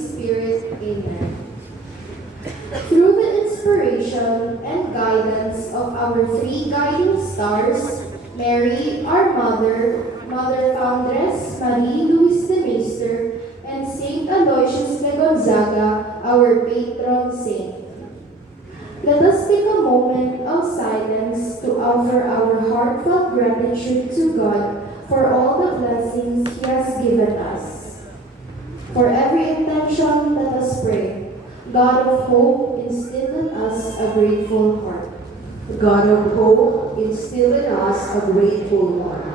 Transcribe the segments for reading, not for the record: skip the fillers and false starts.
Spirit. Amen. Through the inspiration and guidance of our three guiding stars, Mary, our Mother, Mother Foundress Marie-Louise de Maester, and Saint Aloysius de Gonzaga, our patron saint. Let us take a moment of silence to offer our heartfelt gratitude to God for all the blessings He has given us. For every intention, let us pray. God of hope, instill in us a grateful heart. God of hope, instill in us a grateful heart.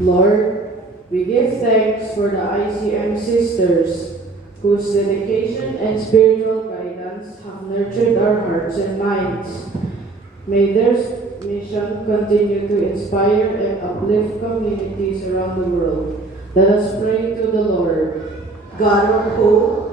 Lord, we give thanks for the ICM sisters whose dedication and spiritual guidance have nurtured our hearts and minds. May their mission continue to inspire and uplift communities around the world. Let us pray to the Lord. God of hope,